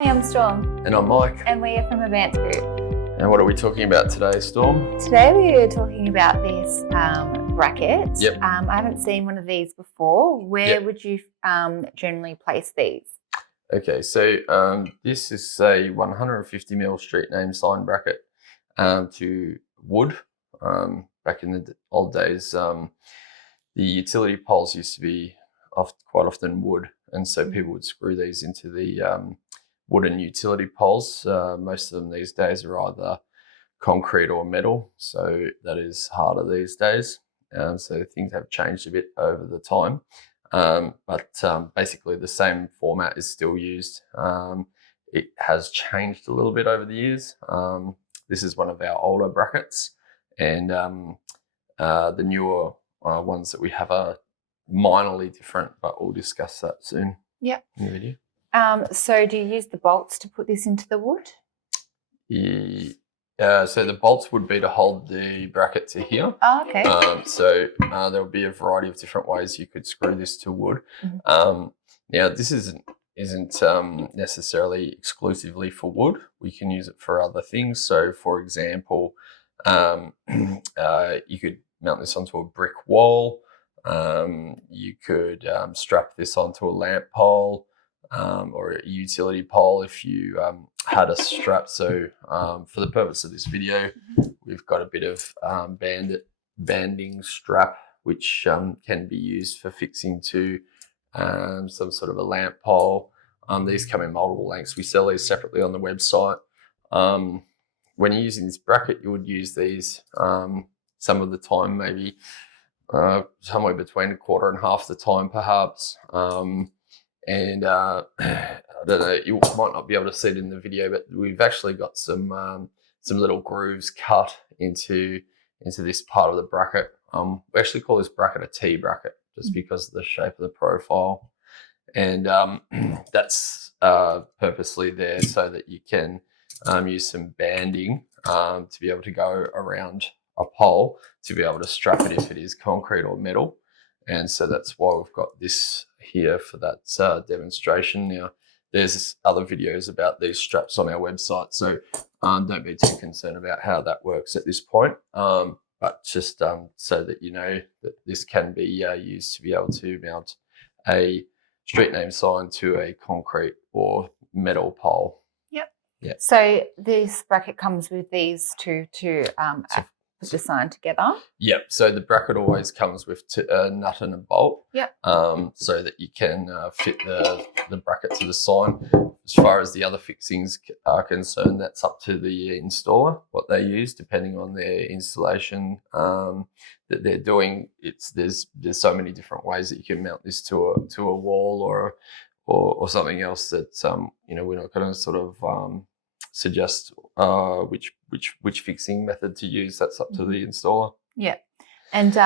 Hey, I'm Storm. And I'm Mike. And we are from Advanced Group. And what are we talking about today, Storm? Today we are talking about this bracket. Yep. I haven't seen one of these before. Where Yep. would you generally place these? Okay, so this is a 150mm street name sign bracket to wood. Back in the old days, the utility poles used to be quite often wood, and so people would screw these into the wooden utility poles. Most of them these days are either concrete or metal, so that is harder these days. So things have changed a bit over the time. But basically the same format is still used. It has changed a little bit over the years. This is one of our older brackets, and the newer ones that we have are minorly different, but we'll discuss that soon. Yep. In the video. So do you use the bolts to put this into the wood? So the bolts would be to hold the bracket to here. Oh, okay. So there would be a variety of different ways you could screw this to wood. Mm-hmm. Now this isn't necessarily exclusively for wood. We can use it for other things. So for example, you could mount this onto a brick wall. You could strap this onto a lamp pole. Or a utility pole if you had a strap. So for the purpose of this video, we've got a bit of banding strap which can be used for fixing to some sort of a lamp pole. These come in multiple lengths. We sell these separately on the website. When you're using this bracket, you would use these some of the time, maybe somewhere between a quarter and half the time perhaps. And I don't know, you might not be able to see it in the video, but we've actually got some little grooves cut into this part of the bracket. We actually call this bracket a T bracket just because of the shape of the profile. And that's purposely there so that you can use some banding to be able to go around a pole to be able to strap it if it is concrete or metal. And so that's why we've got this here for that demonstration. Now, there's other videos about these straps on our website, so don't be too concerned about how that works at this point. But just so that you know that this can be used to be able to mount a street name sign to a concrete or metal pole. Yep. Yeah. So this bracket comes with these two to put the sign together. Yep. So the bracket always comes with a nut and a bolt. Yep. So that you can fit the bracket to the sign. As far as the other fixings are concerned, that's up to the installer what they use, depending on their installation that they're doing. There's so many different ways that you can mount this to a wall or something else that we're not going to sort of suggest which fixing method to use. That's up to the installer. Yeah. And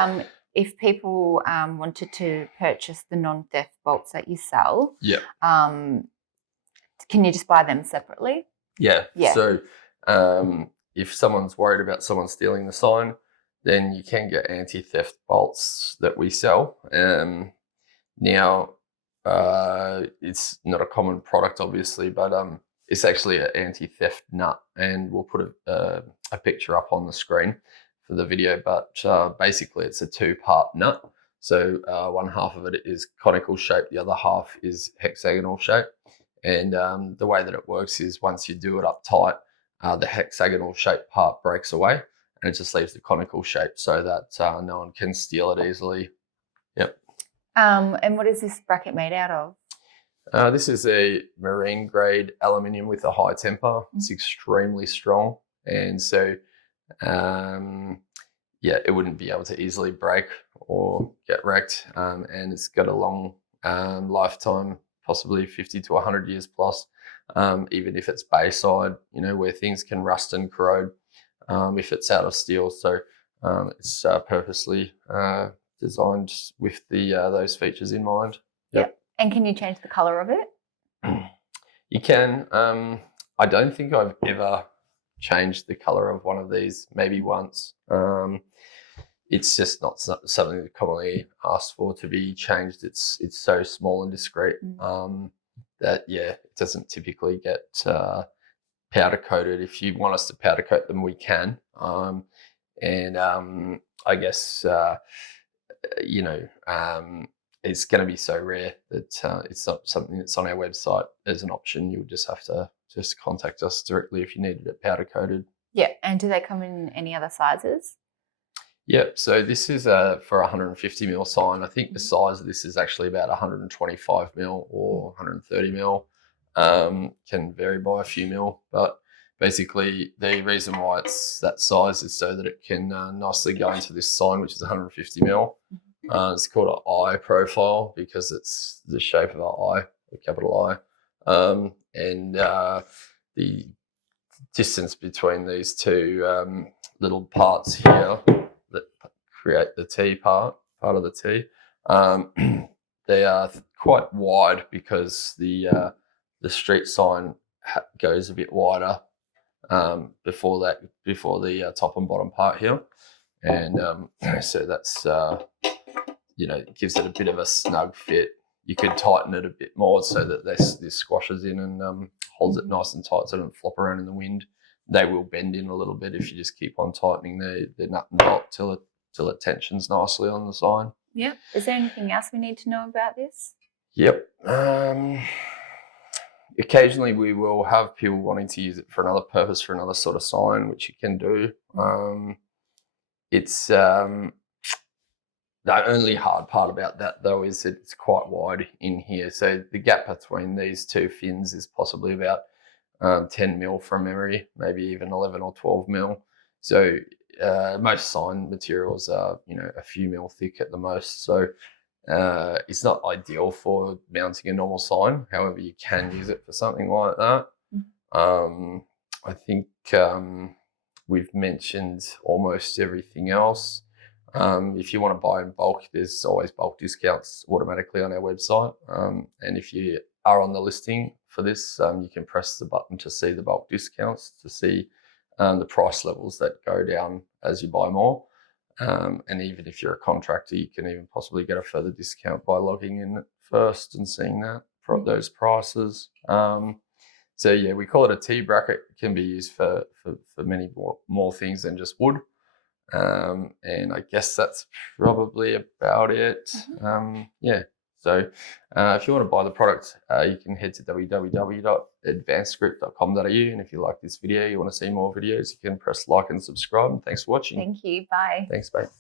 if people wanted to purchase the non-theft bolts that you sell, can you just buy them separately? Yeah. Yeah. So if someone's worried about someone stealing the sign, then you can get anti-theft bolts that we sell. Now, it's not a common product, obviously, but it's actually an anti-theft nut, and we'll put a picture up on the screen for the video. But basically, it's a two-part nut. So one half of it is conical shape, the other half is hexagonal shape. And the way that it works is once you do it up tight, the hexagonal shape part breaks away, and it just leaves the conical shape so that no one can steal it easily. Yep. And what is this bracket made out of? This is a marine grade aluminium with a high temper. It's extremely strong, and so it wouldn't be able to easily break or get wrecked. And it's got a long lifetime, possibly 50 to 100 years plus. Even if it's bayside, where things can rust and corrode, if it's out of steel. So it's purposely designed with those features in mind. Yep. And can you change the colour of it? You can. I don't think I've ever changed the colour of one of these, maybe once. It's just not something that commonly asked for to be changed. It's so small and discreet that it doesn't typically get powder coated. If you want us to powder coat them, we can. I guess it's going to be so rare that it's not something that's on our website as an option. You'll just have to contact us directly if you needed it powder coated. Yeah, and do they come in any other sizes? Yep. So this is for a 150 mil sign. I think the size of this is actually about 125 mil or 130 mil. Can vary by a few mil, but basically the reason why it's that size is so that it can nicely go into this sign, which is 150 mil. It's called an eye profile because it's the shape of our eye, a capital I. And the distance between these two little parts here that create the T part of the T, they are quite wide because the street sign goes a bit wider before the top and bottom part here, and so that's it gives it a bit of a snug fit. You could tighten it a bit more so that this squashes in and holds it nice and tight so it doesn't flop around in the wind. They will bend in a little bit if you just keep on tightening the nut and bolt till it tensions nicely on the sign. Yep. Is there anything else we need to know about this? Yep. Occasionally we will have people wanting to use it for another purpose, for another sort of sign, which you can do. It's the only hard part about that, though, is that it's quite wide in here. So the gap between these two fins is possibly about 10 mil from memory, maybe even 11 or 12 mil. So most sign materials are, a few mil thick at the most. So it's not ideal for mounting a normal sign. However, you can use it for something like that. I think we've mentioned almost everything else. If you want to buy in bulk, there's always bulk discounts automatically on our website. And if you are on the listing for this, you can press the button to see the bulk discounts, to see the price levels that go down as you buy more. And even if you're a contractor, you can even possibly get a further discount by logging in first and seeing those prices. So yeah, we call it a T bracket. It can be used for many more things than just wood. And I guess that's probably about it. So if you want to buy the product, you can head to www.advancedscript.com.au, and if you like this video, you want to see more videos, you can press like and subscribe. And thanks for watching. Thank you. Bye. Thanks, mate.